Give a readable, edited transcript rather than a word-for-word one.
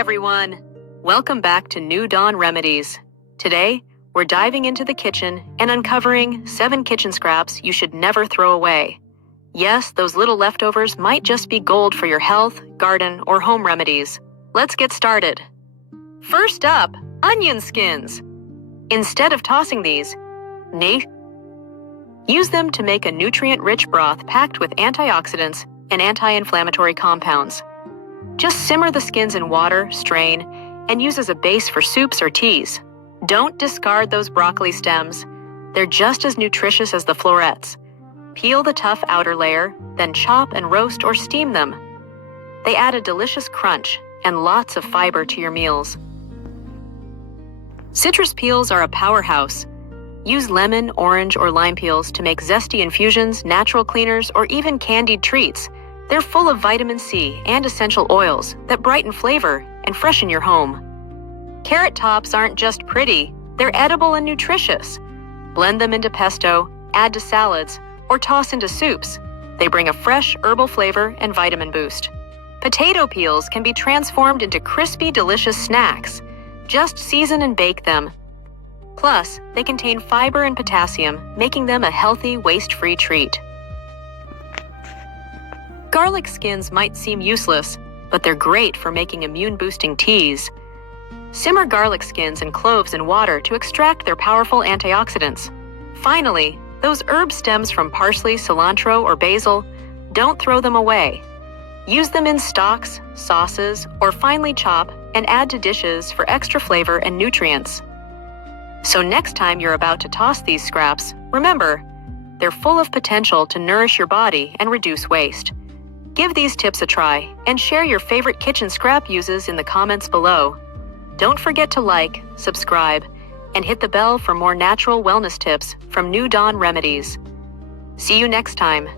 everyone! Welcome back to New Dawn Remedies. Today, we're diving into the kitchen and uncovering 7 kitchen scraps you should never throw away. Yes, those little leftovers might just be gold for your health, garden, or home remedies. Let's get started. First up, onion skins. Instead of tossing these, use them to make a nutrient-rich broth packed with antioxidants and anti-inflammatory compounds. Just simmer the skins in water, strain, and use as a base for soups or teas. Don't discard those broccoli stems. They're just as nutritious as the florets. Peel the tough outer layer, then chop and roast or steam them. They add a delicious crunch and lots of fiber to your meals. Citrus peels are a powerhouse. Use lemon, orange, or lime peels to make zesty infusions, natural cleaners, or even candied treats. They're full of vitamin C and essential oils that brighten flavor and freshen your home. Carrot tops aren't just pretty, they're edible and nutritious. Blend them into pesto, add to salads, or toss into soups. They bring a fresh herbal flavor and vitamin boost. Potato peels can be transformed into crispy, delicious snacks. Just season and bake them. Plus, they contain fiber and potassium, making them a healthy, waste-free treat. Garlic skins might seem useless, but they're great for making immune-boosting teas. Simmer garlic skins and cloves in water to extract their powerful antioxidants. Finally, those herb stems from parsley, cilantro, or basil, don't throw them away. Use them in stocks, sauces, or finely chop and add to dishes for extra flavor and nutrients. So next time you're about to toss these scraps, remember, they're full of potential to nourish your body and reduce waste. Give these tips a try and share your favorite kitchen scrap uses in the comments below. Don't forget to like, subscribe, and hit the bell for more natural wellness tips from New Dawn Remedies. See you next time.